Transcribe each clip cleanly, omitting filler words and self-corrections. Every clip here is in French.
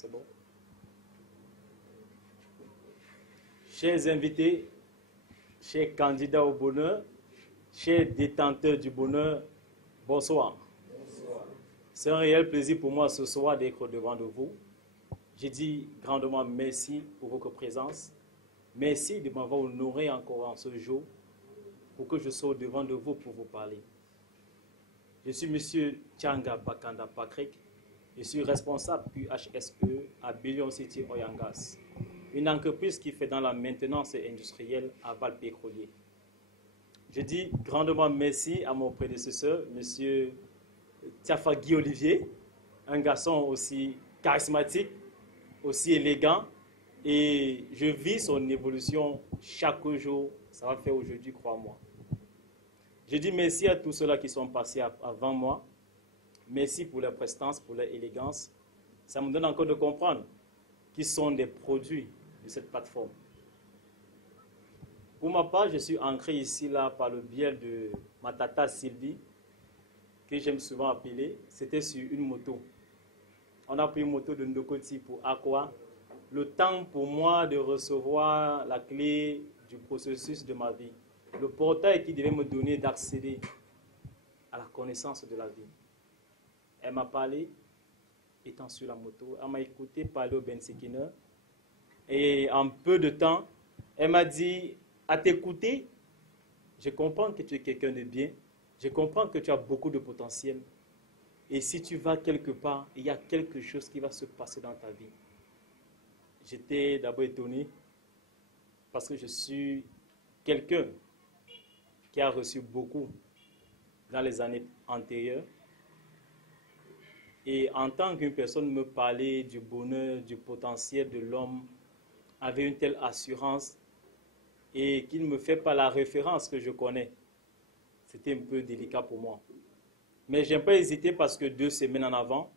C'est bon. Chers invités, chers candidats au bonheur, chers détenteurs du bonheur, bonsoir. Bonsoir. C'est un réel plaisir pour moi ce soir d'être devant de vous. Je dis grandement merci pour votre présence. Merci de m'avoir honoré encore en ce jour pour que je sois devant de vous pour vous parler. Je suis M. Tchanga Bakanda Patrick. Je suis responsable UHSE à Billion City Oyangas, une entreprise qui fait dans la maintenance industrielle à Val-Pétrolier. Je dis grandement merci à mon prédécesseur, M. Tiafa Guy Olivier, un garçon aussi charismatique, aussi élégant, et je vis son évolution chaque jour. Ça va faire aujourd'hui, crois-moi. Je dis merci à tous ceux-là qui sont passés avant moi. Merci pour leur prestance, pour leur élégance. Ça me donne encore de comprendre qui sont des produits de cette plateforme. Pour ma part, je suis ancré ici là par le biais de ma tata Sylvie, que j'aime souvent appeler. C'était sur une moto. On a pris une moto de Ndokoti pour Aqua. Le temps pour moi de recevoir la clé du processus de ma vie. Le portail qui devait me donner d'accéder à la connaissance de la vie. Elle m'a parlé, étant sur la moto, elle m'a écouté parler au Ben Sekiner. Et en peu de temps, elle m'a dit, à t'écouter, je comprends que tu es quelqu'un de bien, je comprends que tu as beaucoup de potentiel. Et si tu vas quelque part, il y a quelque chose qui va se passer dans ta vie. J'étais d'abord étonné parce que je suis quelqu'un qui a reçu beaucoup dans les années antérieures. Et en tant qu'une personne me parlait du bonheur, du potentiel de l'homme, avec une telle assurance et qu'il ne me fait pas la référence que je connais, c'était un peu délicat pour moi. Mais je n'ai pas hésité parce que 2 semaines en avant,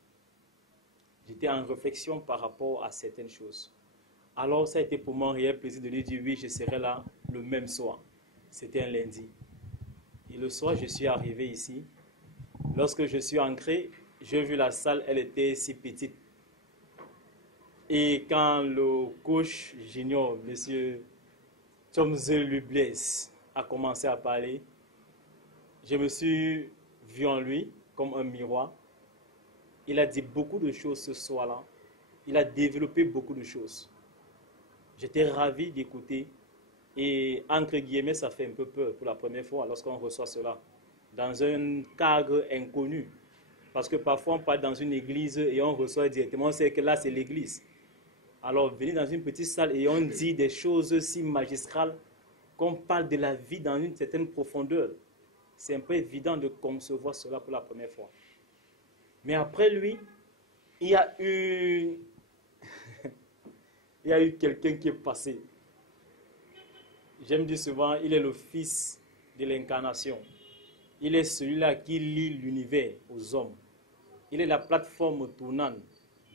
j'étais en réflexion par rapport à certaines choses. Alors ça a été pour moi un réel plaisir de lui dire oui, je serai là le même soir. C'était un lundi. Et le soir, je suis arrivé ici. Lorsque je suis entré, j'ai vu la salle, elle était si petite. Et quand le coach junior, M. Chomze Lublès, a commencé à parler, je me suis vu en lui comme un miroir. Il a dit beaucoup de choses ce soir-là. Il a développé beaucoup de choses. J'étais ravi d'écouter. Et entre guillemets, ça fait un peu peur pour la première fois lorsqu'on reçoit cela dans un cadre inconnu. Parce que parfois on part dans une église et on reçoit directement, on sait que là c'est l'église. Alors venir dans une petite salle et on dit des choses si magistrales qu'on parle de la vie dans une certaine profondeur. C'est un peu évident de concevoir cela pour la première fois. Mais après lui, il y a eu quelqu'un qui est passé. J'aime dire souvent, il est le fils de l'incarnation. Il est celui-là qui lie l'univers aux hommes. Il est la plateforme tournante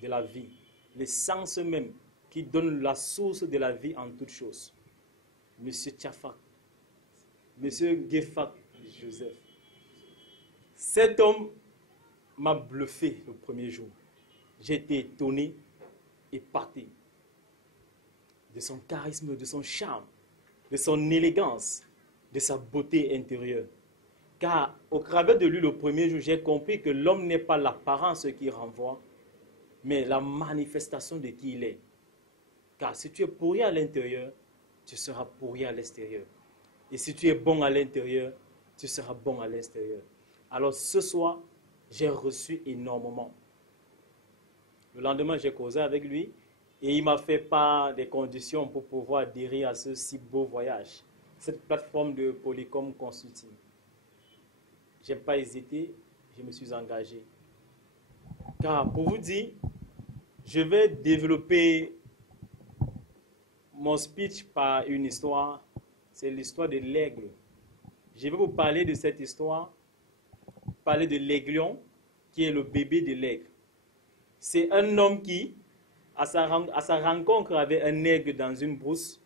de la vie, l'essence même qui donne la source de la vie en toutes choses. Monsieur Tchafak, Monsieur Gefak Joseph. Cet homme m'a bluffé le premier jour. J'ai été étonné, épaté de son charisme, de son charme, de son élégance, de sa beauté intérieure. Car au travers de lui, le premier jour, j'ai compris que l'homme n'est pas l'apparence qui renvoie, mais la manifestation de qui il est. Car si tu es pourri à l'intérieur, tu seras pourri à l'extérieur. Et si tu es bon à l'intérieur, tu seras bon à l'extérieur. Alors ce soir, j'ai reçu énormément. Le lendemain, j'ai causé avec lui et il m'a fait part des conditions pour pouvoir adhérer à ce si beau voyage, cette plateforme de Polycom Consulting. Je n'ai pas hésité, je me suis engagé. Car pour vous dire, je vais développer mon speech par une histoire. C'est l'histoire de l'aigle. Je vais vous parler de cette histoire, parler de l'aiglion, qui est le bébé de l'aigle. C'est un homme qui, à sa rencontre avec un aigle dans une brousse,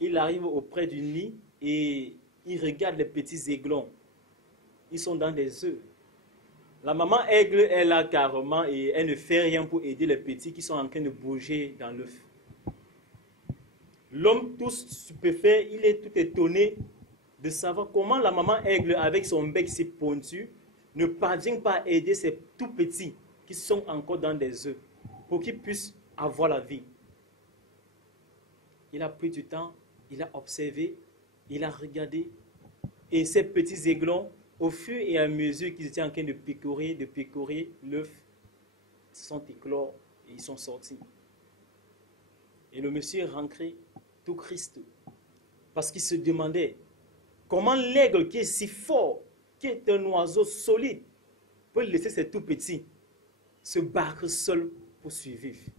il arrive auprès du nid et il regarde les petits aiglons. Ils sont dans des œufs. La maman aigle est là carrément et elle ne fait rien pour aider les petits qui sont en train de bouger dans l'œuf. L'homme tout stupéfait, il est tout étonné de savoir comment la maman aigle avec son bec si pointu ne parvient pas à aider ces tout petits qui sont encore dans des œufs pour qu'ils puissent avoir la vie. Il a pris du temps, il a observé, il a regardé et ces petits aiglons, au fur et à mesure qu'ils étaient en train de picorer l'œuf, ils se sont éclore et ils sont sortis. Et le monsieur est rentré tout triste parce qu'il se demandait comment l'aigle qui est si fort, qui est un oiseau solide, peut laisser ces tout petits se battre seuls pour survivre.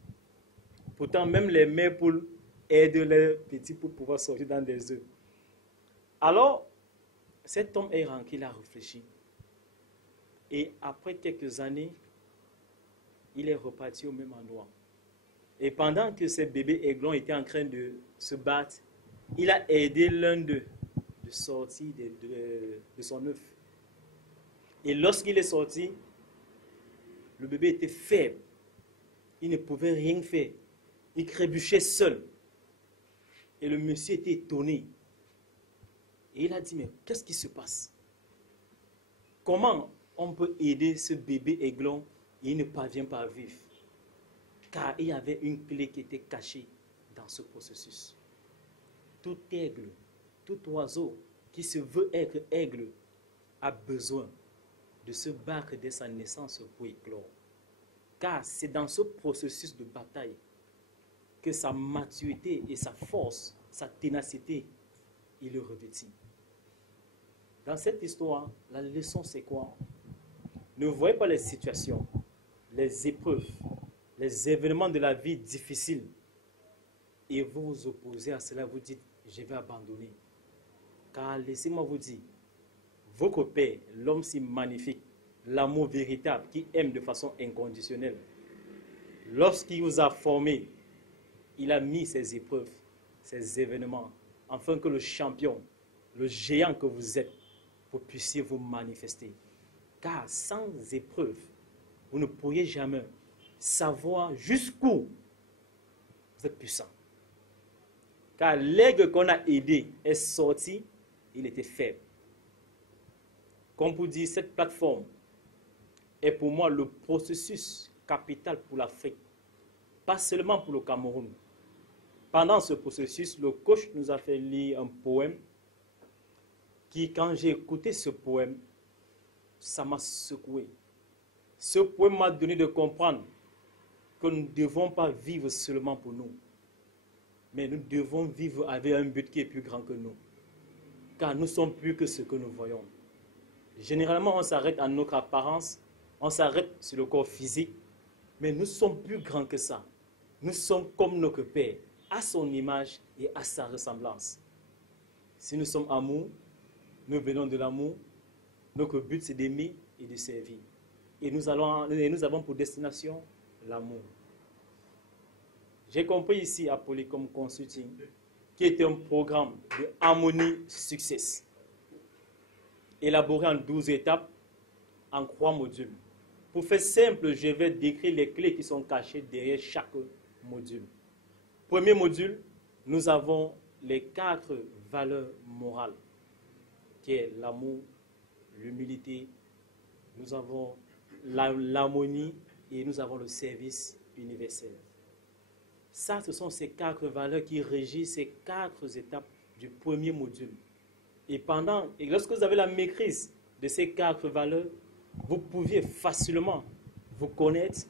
Pourtant, même les mères poules aident leurs petits pour pouvoir sortir dans des œufs. Alors, cet homme est rentré, il a réfléchi. Et après quelques années, il est reparti au même endroit. Et pendant que ces bébés aiglons étaient en train de se battre, il a aidé l'un d'eux de sortir de son œuf. Et lorsqu'il est sorti, le bébé était faible. Il ne pouvait rien faire. Il trébuchait seul. Et le monsieur était étonné. Et il a dit, mais qu'est-ce qui se passe? Comment on peut aider ce bébé aiglon et il ne parvient pas à vivre? Car il y avait une clé qui était cachée dans ce processus. Tout aigle, tout oiseau qui se veut être aigle a besoin de se battre dès sa naissance pour éclore. Car c'est dans ce processus de bataille que sa maturité et sa force, sa ténacité, il le revêtit. Dans cette histoire, la leçon c'est quoi? Ne voyez pas les situations, les épreuves, les événements de la vie difficiles et vous vous opposez à cela, vous dites, je vais abandonner. Car laissez-moi vous dire, votre Père, l'homme si magnifique, l'amour véritable, qui aime de façon inconditionnelle, lorsqu'il vous a formé, il a mis ces épreuves, ces événements, afin que le champion, le géant que vous êtes, vous puissiez vous manifester. Car sans épreuve, vous ne pourriez jamais savoir jusqu'où vous êtes puissant. Car l'aigle qu'on a aidé est sorti, il était faible. Comme vous dites, cette plateforme est pour moi le processus capital pour l'Afrique, pas seulement pour le Cameroun. Pendant ce processus, le coach nous a fait lire un poème qui, quand j'ai écouté ce poème, ça m'a secoué. Ce poème m'a donné de comprendre que nous ne devons pas vivre seulement pour nous, mais nous devons vivre avec un but qui est plus grand que nous, car nous sommes plus que ce que nous voyons. Généralement, on s'arrête à notre apparence, on s'arrête sur le corps physique, mais nous sommes plus grands que ça. Nous sommes comme notre Père, à son image et à sa ressemblance. Si nous sommes amour, nous venons de l'amour, notre but c'est d'aimer et de servir. Et nous avons pour destination l'amour. J'ai compris ici à Polycom Consulting, qui est un programme de Harmony Success, élaboré en 12 étapes, en 3 modules. Pour faire simple, je vais décrire les clés qui sont cachées derrière chaque module. Premier module, nous avons les 4 valeurs morales, qui est l'amour, l'humilité, nous avons l'harmonie et nous avons le service universel. Ça, ce sont ces 4 valeurs qui régissent ces 4 étapes du premier module. Et lorsque vous avez la maîtrise de ces 4 valeurs, vous pouviez facilement vous connaître,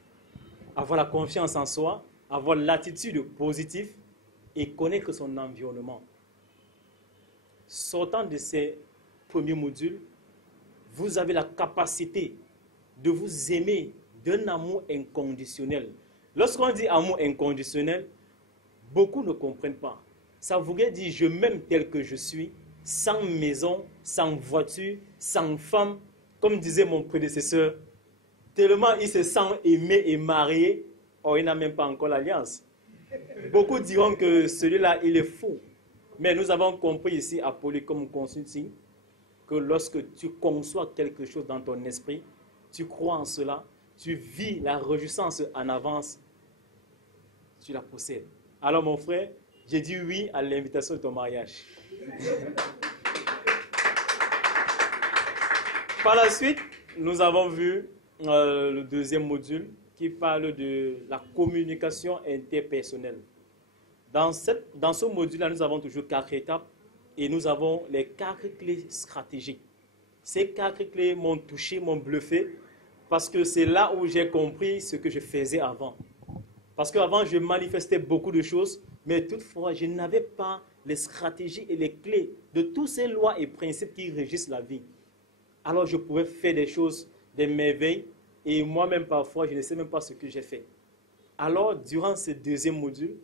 avoir la confiance en soi, avoir l'attitude positive et connaître son environnement. Sortant de ces premiers modules, vous avez la capacité de vous aimer d'un amour inconditionnel. Lorsqu'on dit amour inconditionnel, beaucoup ne comprennent pas. Ça voudrait dire je m'aime tel que je suis, sans maison, sans voiture, sans femme. Comme disait mon prédécesseur, tellement il se sent aimé et marié, or il n'a même pas encore l'alliance. Beaucoup diront que celui-là, il est fou. Mais nous avons compris ici à Polycom Consulting que lorsque tu conçois quelque chose dans ton esprit, tu crois en cela, tu vis la réjouissance en avance, tu la possèdes. Alors mon frère, j'ai dit oui à l'invitation de ton mariage. Par la suite, nous avons vu le deuxième module qui parle de la communication interpersonnelle. Dans ce module-là, nous avons toujours 4 étapes et nous avons les 4 clés stratégiques. Ces 4 clés m'ont touché, m'ont bluffé parce que c'est là où j'ai compris ce que je faisais avant. Parce qu'avant, je manifestais beaucoup de choses, mais toutefois, je n'avais pas les stratégies et les clés de toutes ces lois et principes qui régissent la vie. Alors, je pouvais faire des choses, des merveilles, et moi-même, parfois, je ne sais même pas ce que j'ai fait. Alors, durant ce deuxième module,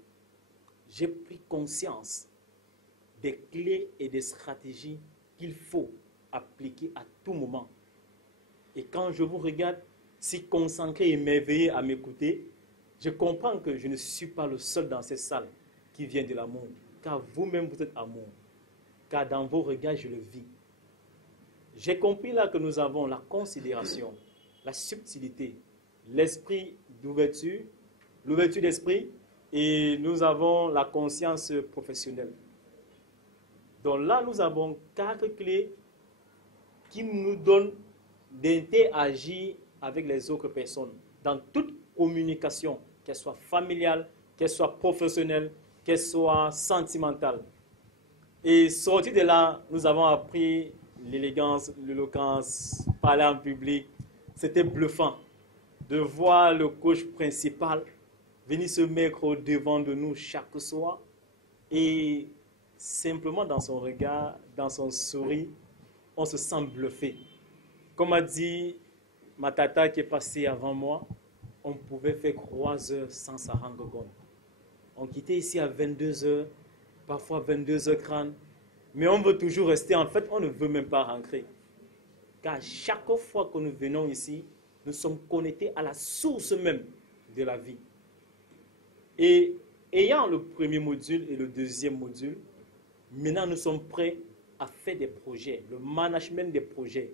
j'ai pris conscience des clés et des stratégies qu'il faut appliquer à tout moment. Et quand je vous regarde, si concentré et merveilleux à m'écouter, je comprends que je ne suis pas le seul dans cette salle qui vient de l'amour, car vous-même vous êtes amour, car dans vos regards je le vis. J'ai compris là que nous avons la considération, la subtilité, l'esprit d'ouverture, l'ouverture d'esprit, et nous avons la conscience professionnelle. Donc là, nous avons 4 clés qui nous donnent d'interagir avec les autres personnes dans toute communication, qu'elle soit familiale, qu'elle soit professionnelle, qu'elle soit sentimentale. Et sorti de là, nous avons appris l'élégance, l'éloquence, parler en public. C'était bluffant de voir le coach principal venir se mettre au devant de nous chaque soir et simplement dans son regard, dans son sourire, on se sent bluffé. Comme a dit ma tata qui est passée avant moi, on pouvait faire 3 heures sans s'en rendre compte. On quittait ici à 22 heures, parfois 22h30, mais on veut toujours rester. En fait, on ne veut même pas rentrer. Car chaque fois que nous venons ici, nous sommes connectés à la source même de la vie. Et ayant le premier module et le deuxième module, maintenant nous sommes prêts à faire des projets, le management des projets.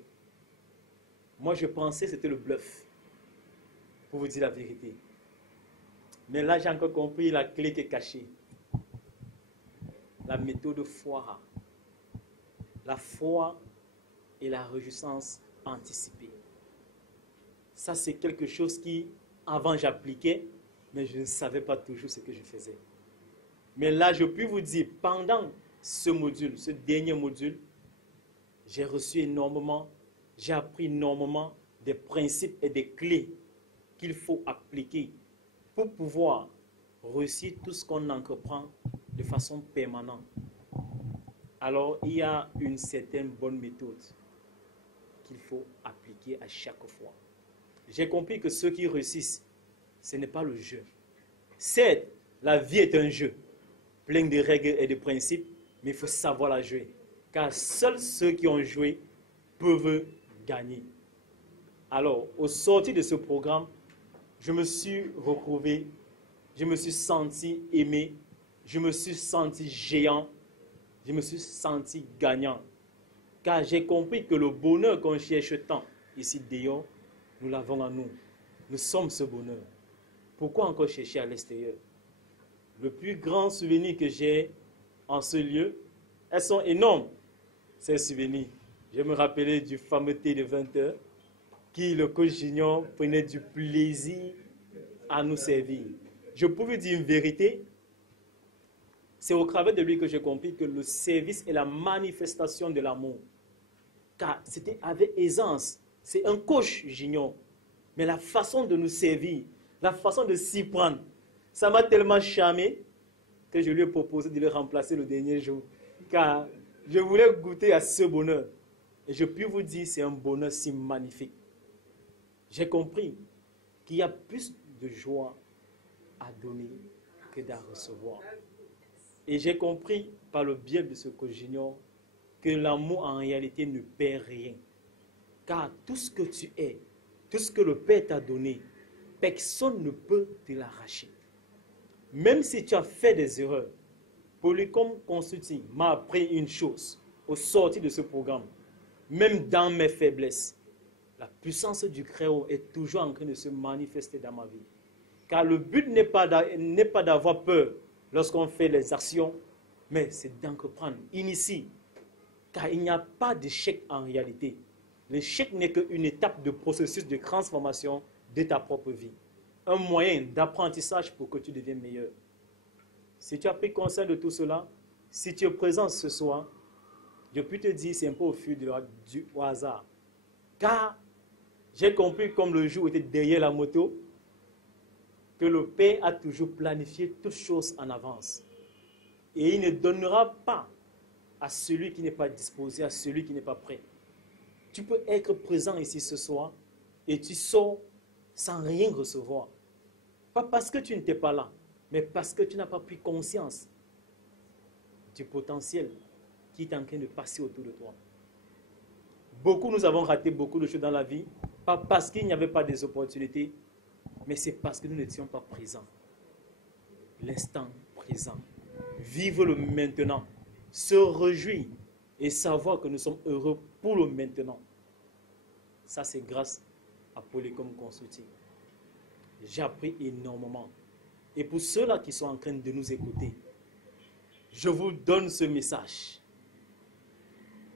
Moi, je pensais que c'était le bluff, pour vous dire la vérité. Mais là, j'ai encore compris la clé qui est cachée. La méthode Foira. La foi et la réjouissance anticipée. Ça, c'est quelque chose qui, avant, j'appliquais, mais je ne savais pas toujours ce que je faisais. Mais là, je puis vous dire, pendant ce module, ce dernier module, j'ai reçu énormément, j'ai appris énormément des principes et des clés qu'il faut appliquer pour pouvoir réussir tout ce qu'on entreprend de façon permanente. Alors, il y a une certaine bonne méthode qu'il faut appliquer à chaque fois. J'ai compris que ceux qui réussissent, ce n'est pas le jeu. Certes, la vie est un jeu, plein de règles et de principes, mais il faut savoir la jouer. Car seuls ceux qui ont joué peuvent gagner. Alors, au sortir de ce programme, je me suis retrouvé, je me suis senti aimé, je me suis senti géant, je me suis senti gagnant. Car j'ai compris que le bonheur qu'on cherche tant ici dehors, nous l'avons en nous. Nous sommes ce bonheur. Pourquoi encore chercher à l'extérieur? Le plus grand souvenir que j'ai en ce lieu, elles sont énormes, ces souvenirs. Je me rappelais du fameux thé de 20 heures, qui le coach Junior prenait du plaisir à nous servir. Je peux vous dire une vérité, c'est au travers de lui que j'ai compris que le service est la manifestation de l'amour. Car c'était avec aisance. C'est un coach Junior. Mais la façon de nous servir, la façon de s'y prendre, ça m'a tellement charmé que je lui ai proposé de le remplacer le dernier jour. Car je voulais goûter à ce bonheur. Et je puis vous dire, c'est un bonheur si magnifique. J'ai compris qu'il y a plus de joie à donner que d'à recevoir. Et j'ai compris par le biais de ce coach Junior que l'amour en réalité ne perd rien. Car tout ce que tu es, tout ce que le Père t'a donné, personne ne peut te l'arracher. Même si tu as fait des erreurs, Polycom Consulting m'a appris une chose au sortir de ce programme. Même dans mes faiblesses, La puissance du Créateur est toujours en train de se manifester dans ma vie. Car le but n'est pas d'avoir peur lorsqu'on fait les actions, mais c'est d'entreprendre, initie. Car il n'y a pas d'échec en réalité. L'échec n'est qu'une étape de processus de transformation de ta propre vie. Un moyen d'apprentissage pour que tu deviennes meilleur. Si tu as pris conscience de tout cela, si tu es présent ce soir, je peux te dire, c'est un peu au fil du hasard. Car j'ai compris, comme le jour était derrière la moto, que le Père a toujours planifié toutes choses en avance. Et il ne donnera pas à celui qui n'est pas disposé, à celui qui n'est pas prêt. Tu peux être présent ici ce soir et tu sors sans rien recevoir. Pas parce que tu n'étais pas là, mais parce que tu n'as pas pris conscience du potentiel qui est en train de passer autour de toi. Beaucoup, nous avons raté beaucoup de choses dans la vie, pas parce qu'il n'y avait pas des opportunités, mais c'est parce que nous n'étions pas présents. L'instant présent. Vivre le maintenant. Se réjouir et savoir que nous sommes heureux pour le maintenant. Ça, c'est grâce à Polycom Consulting. J'ai appris énormément. Et pour ceux-là qui sont en train de nous écouter, je vous donne ce message.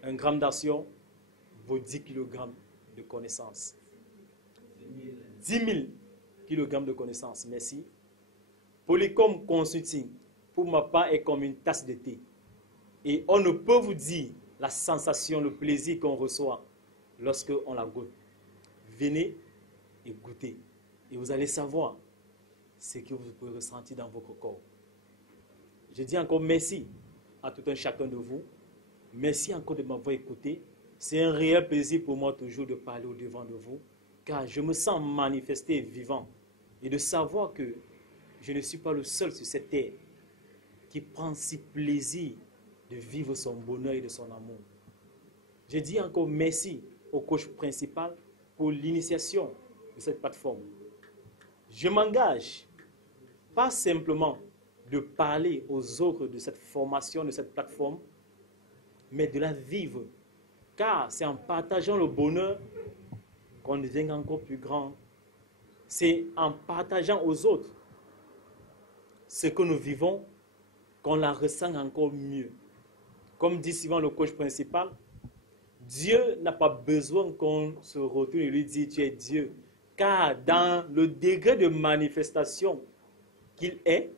Un gramme d'action vaut 10 kg de connaissances. 10 000 kg de connaissances. Merci. Polycom Consulting, pour ma part, est comme une tasse de thé. Et on ne peut vous dire la sensation, le plaisir qu'on reçoit lorsqu'on la goûte. Venez et goûtez. Et vous allez savoir ce que vous pouvez ressentir dans votre corps. Je dis encore merci à tout un chacun de vous. Merci encore de m'avoir écouté. C'est un réel plaisir pour moi toujours de parler au-devant de vous, car je me sens manifesté vivant et de savoir que je ne suis pas le seul sur cette terre qui prend si plaisir de vivre son bonheur et de son amour. Je dis encore merci au coach principal pour l'initiation de cette plateforme. Je m'engage pas simplement de parler aux autres de cette formation, de cette plateforme, mais de la vivre. Car c'est en partageant le bonheur qu'on devient encore plus grand. C'est en partageant aux autres ce que nous vivons qu'on la ressent encore mieux. Comme dit souvent le coach principal, Dieu n'a pas besoin qu'on se retourne et lui dise tu es Dieu. Car dans le degré de manifestation qu'il est,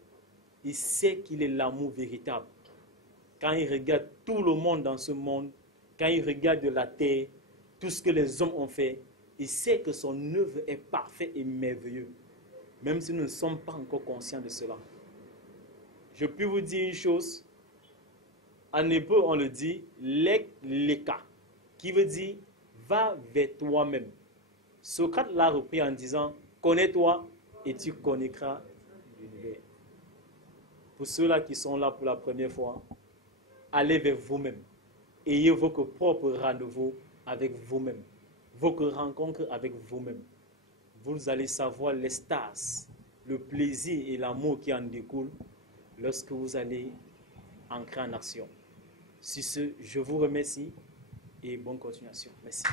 il sait qu'il est l'amour véritable. Quand il regarde tout le monde dans ce monde, quand il regarde la terre, tout ce que les hommes ont fait, il sait que son œuvre est parfaite et merveilleuse. Même si nous ne sommes pas encore conscients de cela. Je peux vous dire une chose. En hébreu, on le dit, leka, qui veut dire, va vers toi-même. Socrate l'a repris en disant, connais-toi et tu connaîtras l'univers. Pour ceux-là qui sont là pour la première fois, allez vers vous-même. Ayez votre propre rendez-vous avec vous-même. Votre rencontre avec vous-même. Vous allez savoir l'extase, le plaisir et l'amour qui en découle lorsque vous allez entrer en action. Sur ce, je vous remercie et bonne continuation. Merci.